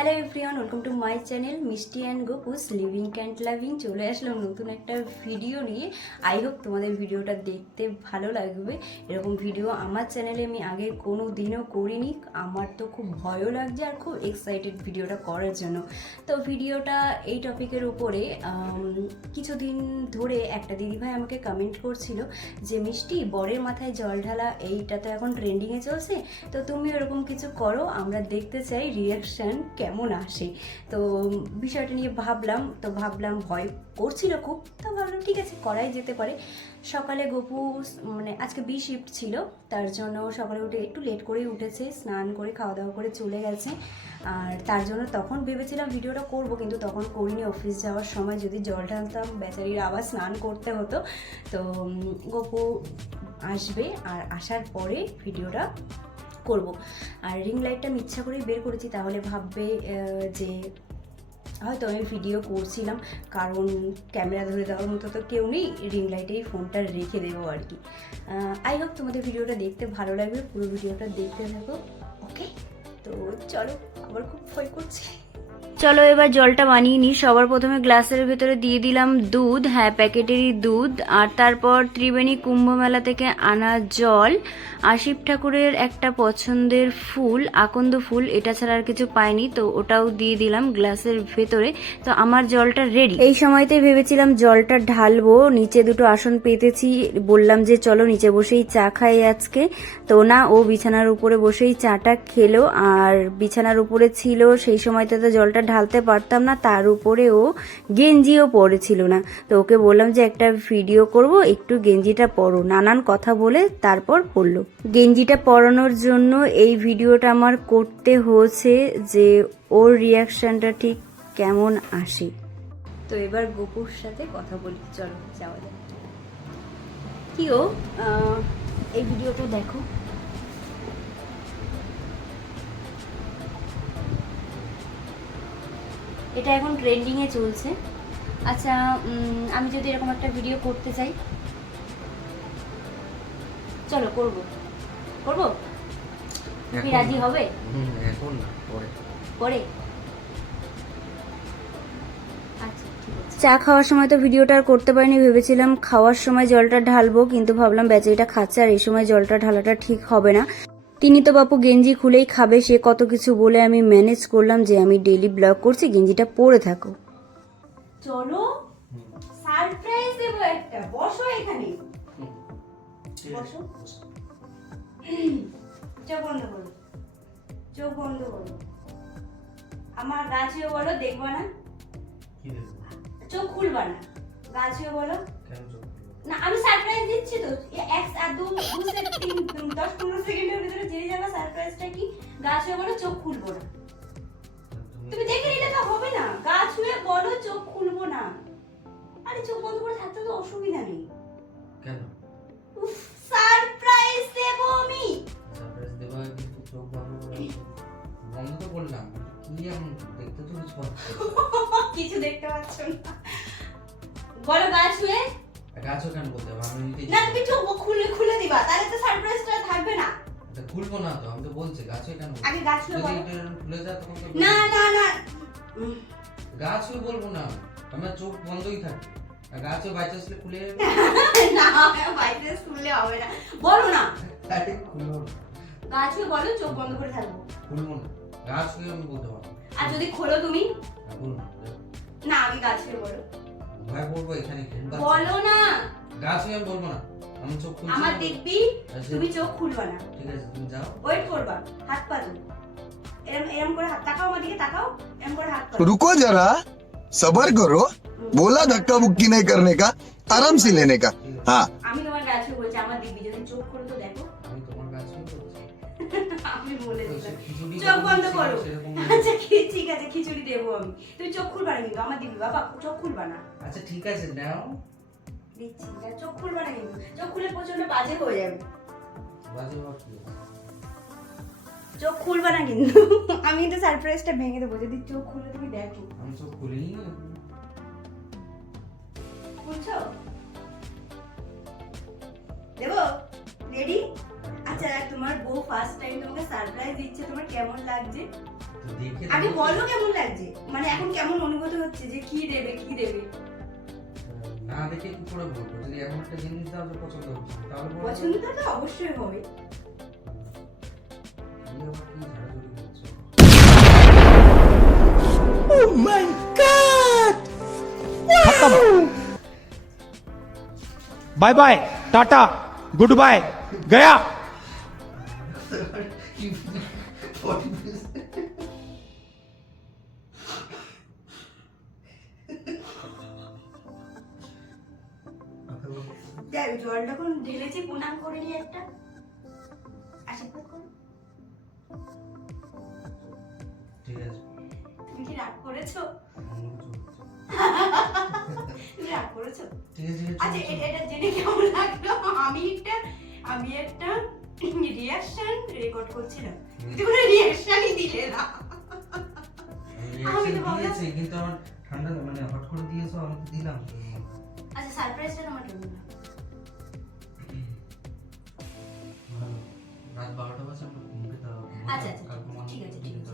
Hello everyone welcome to my channel Mishti and Gopu's living can't loving চলে আসলাম নতুন একটা ভিডিও নিয়ে। আই হোপ তোমাদের ভিডিওটা দেখতে ভালো লাগবে। এরকম ভিডিও আমার চ্যানেলে আমি আগে কোনো দিনও করিনি। আমার তো খুব ভয়ও লাগছে আর খুব এক্সাইটেড ভিডিওটা করার জন্য। তো ভিডিওটা এই টপিকের আম, কিছুদিন ধরে একটা দিদিভাই আমাকে কমেন্ট করছিল যে মিষ্টি বরের মাথায় জল ঢালা এইটা তো এখন ট্রেন্ডিংয়ে চলছে। তো তুমি ওরকম কিছু করো আমরা দেখতে চাই রিয়াকশান কেমন? আসে? তো বিষয়টা নিয়ে ভাবলাম, তো ভাবলাম ভয় করছিল খুব, তো ভাবলাম ঠিক আছে, করাই যেতে পারে। সকালে গপু মানে আজকে বি শিফট ছিল, তার জন্য সকালে উঠে একটু লেট করেই উঠেছে, স্নান করে খাওয়া দাওয়া করে চলে গেছে। আর তার জন্য তখন ভেবেছিলাম ভিডিওটা করব, কিন্তু তখন করিনি অফিস যাওয়ার সময় যদি জল ঢালতাম, বেচারির আবার স্নান করতে হতো। তো গপু আসবে, আর আসার পরে ভিডিওটা করব। আর রিং লাইটটা আমি ইচ্ছা করেই বের করেছি, তাহলে ভাববে যে হয়তো আমি ভিডিও করছিলাম, কারণ ক্যামেরা ধরে দেওয়ার মতো তো কেউ নেই রিং লাইটেই ফোনটা রেখে দেবো আর কি। আই হোপ তোমাদের ভিডিওটা দেখতে ভালো লাগবে, পুরো ভিডিওটা দেখতে থাকো ওকে তো চলো, আবার খুব ভয় করছে। চলো এবার জলটা বানিয়ে নিই। সবার প্রথমে গ্লাসের ভেতরে দিয়ে দিলাম দুধ। হ্যাঁ প্যাকেটেরই দুধ। আর তারপর ত্রিবেণী কুম্ভ মেলা থেকে আনা জল। আশিফ ঠাকুরের একটা পছন্দের ফুল, আকন্দ ফুল। এটা ছাড়া আর কিছু পাইনি, তো ওটাও দিয়ে দিলাম গ্লাসের ভেতরে। তো আমার জলটা রেডি এই সময়তে ভেবেছিলাম জলটা ঢালবো। নিচে দুটো আসন পেতেছি। বললাম যে চলো নিচে বসেই চা খাই আজকে। তো না, ও বিছানার উপরে বসেই চাটা খেলো। আর বিছানার উপরে ছিল, সেই সময়তে তো জলটা ঢালতে পারতাম না, তার উপরে ও গেঞ্জিও পরেছিল না। তো ওকে বললাম যে, একটা ভিডিও করব, একটু গেঞ্জিটা পরো। নানান কথা বলে তারপর পরলো। গেঞ্জিটা পরানোর জন্য এই ভিডিওটা আমার করতে হয়েছে যে, ওর রিয়াকশনটা ঠিক কেমন আসে। তো এবার গোপুর সাথে কথা বলি। চলো, যাওয়া যাক। কি ও এই ভিডিওটা দেখো। এটা এখন ট্রেন্ডিংয়ে চলছে। আচ্ছা আমি যদি এরকম একটা ভিডিও করতে চাই। চলো করব। করব? তুমি রাজি হবে? এখন না পরে। পরে? আচ্ছা চা খাওয়ার সময় তো ভিডিওটা আর করতে পারিনি ভেবেছিলাম খাওয়ার সময় জলটা ঢালবো কিন্তু ভাবলাম বেচারিটা খাচ্ছে আর এই সময় জলটা ঢালাটা ঠিক হবে না। তিনি তো বাপু গেঞ্জি খুলেই খাবে সে কত কিছু বলে আমি ম্যানেজ করলাম যে আমি ডেলি ব্লগ করছি গেঞ্জিটা পরে থাকো। চলো সারপ্রাইজ দেবো একটা। বসো এখানে। বসো। চোখ বন্ধ করো। চোখ বন্ধ করো। আমার গাছেও বলো দেখবা না? চোখ খুলবা না। গাছেও বলো? না আমি সারপ্রাইজ দিচ্ছি তো। এক আর দু দু সেকেন্ড তিন দশ পনেরো যাবে সারপ্রাইজটা কি? গাছেও বলো চোখ খুলবো না। তুমি দেখে নিলে তো হবে না। গা ছুঁয়ে বলো চোখ খুলবো না। আরে চোখ বন্ধ করে থাকতে তো অসুবিধা নেই। কেন? উফ সারপ্রাইজ দেবো আমি। সারপ্রাইজ দেবো কিন্তু চোখ বন্ধ করে বন্ধ তো করলাম কি এমন দেখতে তো কিছু দেখতে পাচ্ছ না। বলো গা ছুঁয়ে। গাছও কেন বলতে হবে? আমি না তুমি চোখ খুলে খুলে দিবা তাহলে তো সারপ্রাইজটা থাকবে না। খুলবো না তো আমি তো বলছি গাছও কেন আগে গা ছুঁয়ে যদি বলো। খুলে যায় তখন তো না না না। গাছও বলব না আমার চোখ বন্ধই থাকে। আর গাছও বাইচে আসলে খুলে না বাইরে শুনলে হবে না। বলো না। আরে খুলবো না। গা বলো চোখ বন্ধ করে থাকব। খুলবো না। গাছ হয়ে আমি বলতে পারব আর যদি খোলো তুমি? না, বলব। না না আগে গা বলো। ভয় পড়ব এখানে বলো না। গাছ হয়ে আমি বলব না। আমি চোখ খুলছি আমার না। দেখবি আচ্ছা, তুমি চোখ খুলবা না ঠিক আছে তুমি যাও ওয়েট করবা হাত পা দু এরম এরম করে হাত তাকাও আমার দিকে তাকাও এরম করে হাত পা দু। रुको जरा सबर करो बोला धक्का मुक्की नहीं करने का आराम से लेने का ঠিক আছে। हाँ আমি তোমার গা ছুঁয়ে বলছি আমার দিব্যি যদি চোখ খোলো তো দেখো আমি তোমার গাছ হয়ে বলছি আমি বলে তো দিলাম সে খিচুড়ি চোখ যখন বন্ধ ছিল করো সেরকম আচ্ছা কি- ঠিক আছে খিচুড়ি দেবো আমি তুমি চোখ খুলবা না কিন্তু আমার দিবি বাবা চোখ খুলবা না আচ্ছা ঠিক আছে নাও দিচ্ছি। না, চোখ খুলবা না কিন্তু চোখ খুলে প্রচণ্ড বাজে হয়ে যাবে। বাজে হওয়ার কি চোখ খুলবা না কিন্তু। আমি কিন্তু সারপ্রাইজটা ভেঙে দেবো। যদি চোখ খুলে তুমি দেখো। আমি চোখ খুলিনি না। খুলছো? দেবো? রেডি আচ্ছা তোমার বউ ফার্স্ট টাইম তোমাকে সারপ্রাইজ দিচ্ছে। তোমার কেমন লাগছে? আগে বলো কেমন লাগছে? মানে এখন কেমন অনুভূতি হচ্ছে যে কি দেবে কি দেবে? না দেখে কি করে বলব? যদি এমন একটা জিনিস দাও যে পছন্দ হচ্ছে তাহলে পছন্দ তো অবশ্যই হবে। Oh my god! Wow! Bye bye, Gaya. জল যখন ঢেলেছি প্রণাম করে নিই একটা। আশীর্বাদ করো ঠিক আছে। তুমি কি রাগ করেছ? অন্য কিছু হচ্ছে। তুমি রাগ করেছ? ঠিক আছে ঠিক আছে, আচ্ছা এটা জেনে কেমন লাগল? আমি একটা আমি একটা রিয়াকশন রেকর্ড করছিলাম। কিন্তু কোনো রিয়াকশনই দিলে না। আমি তো ভাবলাম- কিন্তু আমার ঠান্ডা মানে হট করে দিয়েছ আমি তো দিলাম। আচ্ছা সারপ্রাইজটা আমার কেমন লাগল? আচ্ছা আচ্ছা ঠিক আছে ঠিক আছে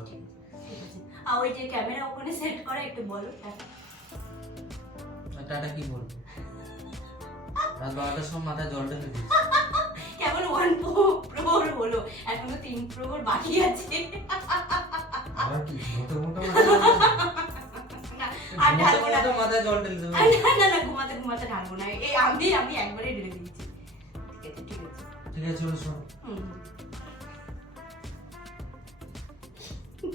ঠিক আছে আর ওই যে ক্যামেরা ওখানে সেট করা একটু বলো টাটা। টাটা কি বলব? রাত বারোটার সময় মাথায় জল ঢেলে কেমন ওয়ান হলো এখনও তিন প্রোর বাকি আছে। আবার কি? আর ঢালবো না। মাথায় জল ঢেলে দেবো। না না না ঘুমাতে ঘুমাতে ঢালবো না। এই আমি আমি একবারে ঢেলে দিয়েছি। ঠিক আছে ঠিক আছে। ঠিক আছে চলো শোনো হুম।